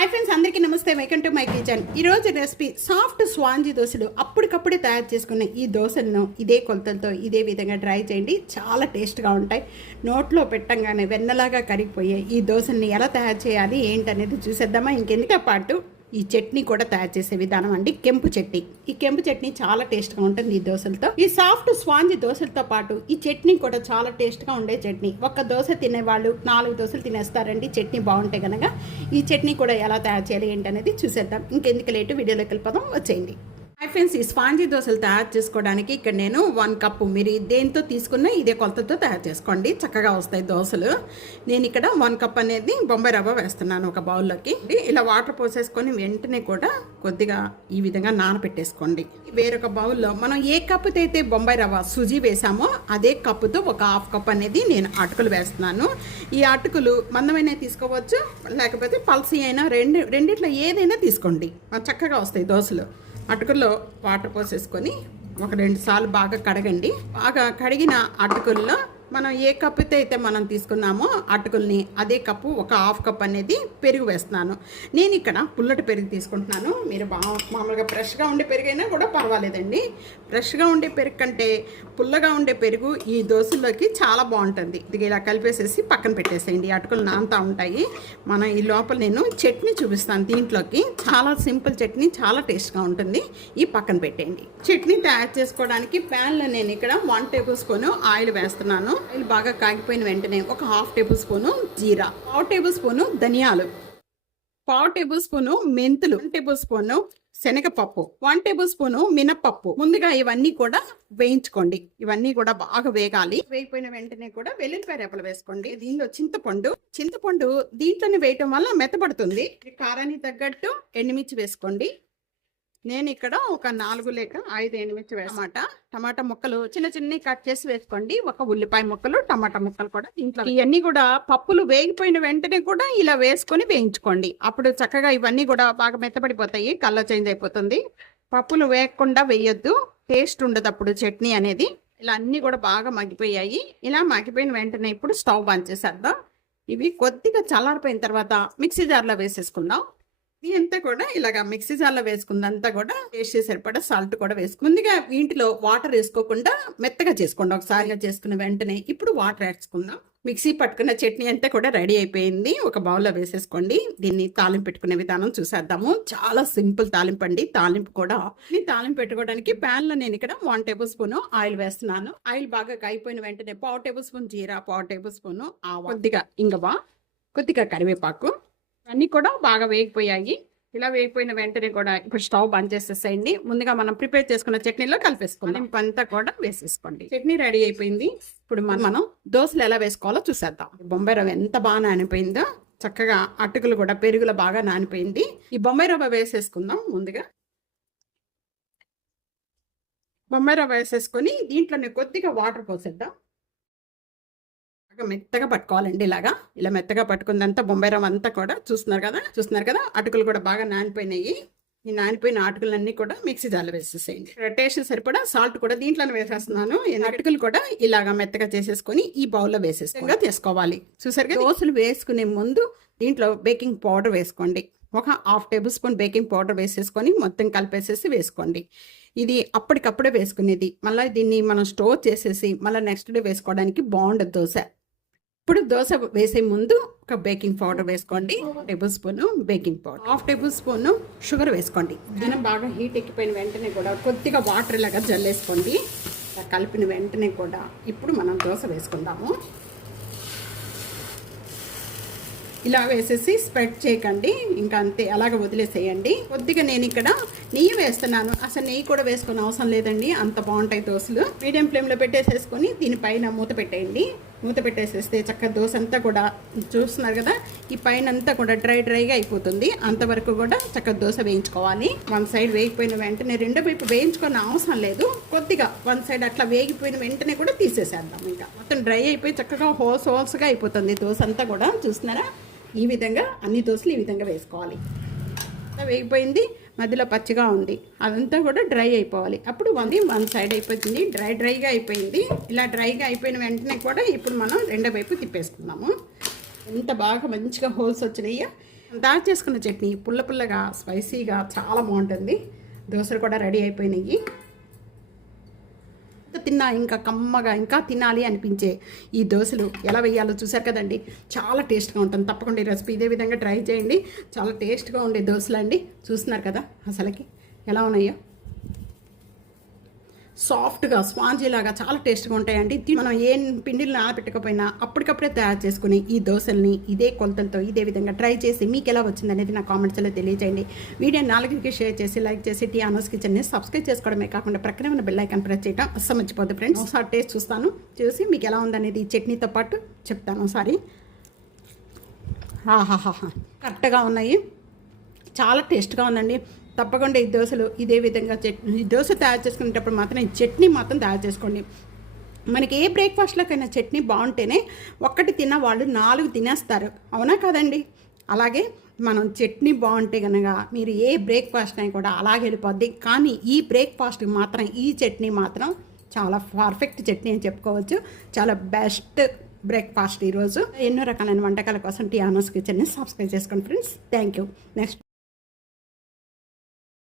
Hi friends, అందరికీ నమస్తే. Welcome to my kitchen. ఈరోజు రెసిపీ సాఫ్ట్ స్వాంజీ దోశలు. అప్పటికప్పుడే తయారు చేసుకున్న ఈ దోశలను ఇదే కొలతలతో ఇదే విధంగా ట్రై చేయండి. చాలా టేస్ట్గా ఉంటాయి. నోట్లో పెట్టంగానే వెన్నలాగా కరిగిపోయే ఈ దోశల్ని ఎలా తయారు చేయాలి ఏంటనేది చూసేద్దామా. ఇంకెందుతో పాటు ఈ చట్నీ కూడా తయారు చేసే విధానం అండి, కెంపు చట్నీ. ఈ కెంపు చట్నీ చాలా టేస్ట్గా ఉంటుంది ఈ దోశలతో. ఈ సాఫ్ట్ స్వాంజీ దోశలతో పాటు ఈ చట్నీ కూడా చాలా టేస్ట్గా ఉండే చట్నీ. ఒక్క దోశ తినేవాళ్ళు 4 దోశలు తినేస్తారండి చట్నీ బాగుంటే కనుక. ఈ చట్నీ కూడా ఎలా తయారు చేయాలి ఏంటనేది చూసేద్దాం. ఇంకెందుకు లేటు, వీడియోలోకి వెళ్ళిపోదాం, వచ్చేయండి. హాయ్ ఫ్రెండ్స్, ఈ స్పాంజీ దోశలు తయారు చేసుకోవడానికి ఇక్కడ నేను 1 కప్పు, మీరు దేంతో తీసుకున్న ఇదే కొలతతో తయారు చేసుకోండి, చక్కగా వస్తాయి దోశలు. నేను ఇక్కడ 1 కప్ అనేది బొంబాయి రవ్వ వేస్తున్నాను ఒక బౌల్లోకి. ఇలా వాటర్ పోసేసుకొని వెంటనే కూడా కొద్దిగా ఈ విధంగా నానబెట్టేసుకోండి. వేరొక బౌల్లో మనం ఏ కప్పుతో అయితే బొంబాయి రవ్వ సుజీ వేసామో అదే కప్పుతో ఒక 1/2 కప్ అనేది నేను అటుకులు వేస్తున్నాను. ఈ అటుకులు మందమైనా తీసుకోవచ్చు, లేకపోతే పల్సీ అయినా, రెండిట్లో ఏదైనా తీసుకోండి, చక్కగా వస్తాయి దోశలు. అటుకుల్లో వాటర్ పోసేసుకొని ఒక 2 సార్లు బాగా కడగండి. బాగా కడిగిన అటుకుల్లో మనం ఏ కప్పుతో అయితే మనం తీసుకున్నామో అటుకుల్ని అదే కప్పు ఒక 1/2 కప్ అనేది పెరుగు వేస్తున్నాను. నేను ఇక్కడ పుల్లటి పెరుగు తీసుకుంటున్నాను. మీరు మామూలుగా ఫ్రెష్గా ఉండే పెరుగు అయినా కూడా పర్వాలేదండి. ఫ్రెష్గా ఉండే పెరుగు కంటే పుల్లగా ఉండే పెరుగు ఈ దోశల్లోకి చాలా బాగుంటుంది. ఇది ఇలా కలిపేసేసి పక్కన పెట్టేసేయండి. అటుకులు నానుతూ ఉంటాయి. మనం ఈ లోపల నేను చట్నీ చూపిస్తాను దీంట్లోకి. చాలా సింపుల్ చట్నీ, చాలా టేస్ట్గా ఉంటుంది. ఈ పక్కన పెట్టేయండి. చట్నీ తయారు చేసుకోవడానికి ప్యాన్లో నేను ఇక్కడ 1 టేబుల్ స్పూన్ ఆయిల్ వేస్తున్నాను. ఆయిల్ బాగా కాగిపోయిన వెంటనే ఒక 1/2 టేబుల్ స్పూను జీరా, 1/2 టేబుల్ స్పూను ధనియాలు, 1/2 టేబుల్ స్పూను మెంతులు, 1 టేబుల్ స్పూను శనగపప్పు, 1 టేబుల్ స్పూను మినపప్పు. ముందుగా ఇవన్నీ కూడా వేయించుకోండి. ఇవన్నీ కూడా బాగా వేగాలి. వేగిపోయిన వెంటనే కూడా వెల్లుల్లిపాయ రెప్పలు వేసుకోండి. దీనిలో చింతపండు దీంట్లోనే వేయటం వల్ల మెత్తబడుతుంది. కారానికి తగ్గట్టు ఎండుమిర్చి వేసుకోండి. నేను ఇక్కడ ఒక 4 లేక 5 ఎండుమిర్చి వేసమాట. టమాటా ముక్కలు చిన్న కట్ చేసి వేసుకోండి. ఒక ఉల్లిపాయ ముక్కలు, టమాటా ముక్కలు కూడా దీంట్లో. ఇవన్నీ కూడా పప్పులు వేగిపోయిన వెంటనే కూడా ఇలా వేసుకొని వేయించుకోండి. అప్పుడు చక్కగా ఇవన్నీ కూడా బాగా మెత్తబడిపోతాయి, కలర్ చేంజ్ అయిపోతుంది. పప్పులు వేయకుండా వేయొద్దు, టేస్ట్ ఉండదు అప్పుడు చట్నీ అనేది. ఇలా అన్నీ కూడా బాగా మగ్గిపోయాయి. ఇలా మగ్గిపోయిన వెంటనే ఇప్పుడు స్టవ్ బంద్ చేసేద్దాం. ఇవి కొద్దిగా చల్లారిపోయిన తర్వాత మిక్సీ జార్లో వేసేసుకుందాం. ఇది అంతా కూడా ఇలాగా మిక్సీ జార్లో వేసుకుందంతా కూడా టేస్ట్ సరిపడా సాల్ట్ కూడా వేసుకుని ముందుగా వీటిలో వాటర్ వేసుకోకుండా మెత్తగా చేసుకోండి. ఒకసారిగా చేసుకున్న వెంటనే ఇప్పుడు వాటర్ వేసుకుందాం. మిక్సీ పట్టుకున్న చట్నీ అంతా కూడా రెడీ అయిపోయింది. ఒక బౌల్లో వేసేసుకోండి. దీన్ని తాలింపు పెట్టుకునే విధానం చూసేద్దాము. చాలా సింపుల్ తాలింపు అండి. తాలింపు కూడా తాలింపు పెట్టుకోవడానికి ప్యాన్ లో నేను ఇక్కడ 1 టేబుల్ స్పూన్ ఆయిల్ వేస్తున్నాను. ఆయిల్ బాగా కాగిపోయిన వెంటనే 1/2 టేబుల్ స్పూన్ జీరా, 1/2 టేబుల్ స్పూన్ ఆవ, కొద్దిగా ఇంగువ, కొద్దిగా కరివేపాకు. అన్నీ కూడా బాగా వేగిపోయాయి. ఇలా వేగిపోయిన వెంటనే కూడా ఇప్పుడు స్టవ్ బంద్ చేసేసేయండి. ముందుగా మనం ప్రిపేర్ చేసుకున్న చట్నీలో కలిపేసుకుందాం. అంతా కూడా వేసేసుకోండి. చట్నీ రెడీ అయిపోయింది. ఇప్పుడు మనం దోశలు ఎలా వేసుకోవాలో చూసేద్దాం. బొంబాయి రవ్వ ఎంత బాగా నానిపోయిందో, చక్కగా అటుకులు కూడా పెరుగులో బాగా నానిపోయింది. ఈ బొంబాయి రవ్వ వేసేసుకుందాం. ముందుగా బొంబాయి రవ్వ వేసేసుకొని దీంట్లోనే కొద్దిగా వాటర్ పోసేద్దాం. మెత్తగా పట్టుకోవాలండి. ఇలా మెత్తగా పట్టుకుందంతా బొంబాయి రవ్వ అంతా కూడా చూస్తున్నారు కదా అటుకులు కూడా బాగా నానిపోయినాయి. ఈ నానిపోయిన అటుకులన్నీ కూడా మిక్సీ జార్లో వేసేసేయండి. టేస్ట్ సరిపడా సాల్ట్ కూడా దీంట్లోనే వేసేస్తున్నాను. అటుకులు కూడా ఇలాగా మెత్తగా చేసేసుకొని ఈ బౌల్లో వేసేసుకొని తీసుకోవాలి. చూసారు కదా. దోశలు వేసుకునే ముందు దీంట్లో బేకింగ్ పౌడర్ వేసుకోండి. ఒక 1/2 టేబుల్ స్పూన్ బేకింగ్ పౌడర్ వేసేసుకొని మొత్తం కలిపేసేసి వేసుకోండి. ఇది అప్పటికప్పుడే వేసుకునేది. మళ్ళీ దీన్ని మనం స్టోర్ చేసేసి మళ్ళీ నెక్స్ట్ డే వేసుకోవడానికి బాగుండదు దోశ. ఇప్పుడు దోశ వేసే ముందు ఒక బేకింగ్ పౌడర్ వేసుకోండి. 1 table spoon baking powder, 1/2 table spoon sugar వేసుకోండి. దీని బాగా హీట్ ఎక్కిపోయిన వెంటనే కూడా కొద్దిగా వాటర్ ఇలాగా జల్లేసుకోండి. కలిపిన వెంటనే కూడా ఇప్పుడు మనం దోశ వేసుకుందాము. ఇలా వేసేసి స్ప్రెడ్ చేయకండి, ఇంకా అంతే అలాగ వదిలేసేయండి. కొద్దిగా నేను ఇక్కడ నెయ్యి వేస్తున్నాను. అసలు నెయ్యి కూడా వేసుకునే అవసరం లేదండి, అంత బాగుంటాయి దోశలు. మీడియం ఫ్లేమ్లో పెట్టేసేసుకొని దీనిపైన మూత పెట్టేయండి. మూత పెట్టేసేస్తే చక్కగా దోశ అంతా కూడా చూస్తున్నారు కదా, ఈ పైన అంతా కూడా డ్రైగా అయిపోతుంది. అంతవరకు కూడా చక్కగా దోశ వేయించుకోవాలి. 1 సైడ్ వేగిపోయిన వెంటనే రెండో వైపు వేయించుకునే అవసరం లేదు. కొద్దిగా 1 సైడ్ అట్లా వేగిపోయిన వెంటనే కూడా తీసేసేద్దాం. ఇంకా మొత్తం డ్రై అయిపోయి చక్కగా హోల్స్గా అయిపోతుంది దోశ అంతా కూడా. చూస్తున్నారా, ఈ విధంగా అన్ని దోశలు ఈ విధంగా వేసుకోవాలి. వేగిపోయింది, మధ్యలో పచ్చిగా ఉంది, అదంతా కూడా డ్రై అయిపోవాలి. అప్పుడు 1 సైడ్ అయిపోతుంది, డ్రైగా అయిపోయింది. ఇలా డ్రైగా అయిపోయిన వెంటనే కూడా ఇప్పుడు మనం రెండో వైపు తిప్పేసుకుందాము. ఎంత బాగా మంచిగా హోల్స్ వచ్చినాయో తయారు చేసుకున్న చట్నీ పుల్ల పుల్లగా స్పైసీగా చాలా బాగుంటుంది. దోశలు కూడా రెడీ అయిపోయినాయి. తిన్నా ఇంకా కమ్మగా ఇంకా తినాలి అనిపించే ఈ దోశలు ఎలా వేయాలో చూసారు కదండి. చాలా టేస్ట్గా ఉంటుంది. తప్పకుండా ఈ రెసిపీ ఇదే విధంగా ట్రై చేయండి. చాలా టేస్ట్గా ఉండే దోశలు అండి. చూస్తున్నారు కదా అసలుకి ఎలా ఉన్నాయో, సాఫ్ట్గా స్పాంజీ లాగా చాలా టేస్ట్గా ఉంటాయండి. మనం ఏ పిండిలు నానబెట్టకపోయినా అప్పటికప్పుడే తయారు చేసుకుని ఈ దోశల్ని ఇదే కొలతలతో ఇదే విధంగా ట్రై చేసి మీకు ఎలా వచ్చిందనేది నా కామెంట్స్లో తెలియజేయండి. వీడియో 4కి షేర్ చేసి లైక్ చేసి టీ అనోస్ కిచెన్ని సబ్స్క్రైబ్ చేసుకోవడమే కాకుండా ప్రక్కనే ఉన్న బెల్ ఐకాన్ ప్రెస్ చేయడం అస్సలు మర్చిపోద్దు ఫ్రెండ్స్. ఒకసారి టేస్ట్ చూసి మీకు ఎలా ఉందనేది చట్నీతో పాటు చెప్తాను ఒకసారి. ఆహాహా కరెక్ట్గా ఉన్నాయి, చాలా టేస్ట్గా ఉందండి. తప్పకుండా ఈ దోశలు ఇదే విధంగా ఈ దోశ తయారు చేసుకునేటప్పుడు మాత్రం ఈ చట్నీ మాత్రం తయారు చేసుకోండి. మనకి ఏ బ్రేక్ఫాస్ట్లోకైనా చట్నీ బాగుంటేనే ఒక్కటి తిన్న వాళ్ళు 4 తినేస్తారు, అవునా కదండి? అలాగే మనం చట్నీ బాగుంటే కనుక మీరు ఏ బ్రేక్ఫాస్ట్ అయినా కూడా అలాగే వెళ్ళిపోద్ది. కానీ ఈ బ్రేక్ఫాస్ట్కి మాత్రం ఈ చట్నీ మాత్రం చాలా పర్ఫెక్ట్ చట్నీ అని చెప్పుకోవచ్చు. చాలా బెస్ట్ బ్రేక్ఫాస్ట్ ఈరోజు. ఎన్నో రకాలైన వంటకాల కోసం టీ అనోస్ కిచెన్ని సబ్స్క్రైబ్ చేసుకోండి ఫ్రెండ్స్. Thank you. నెక్స్ట్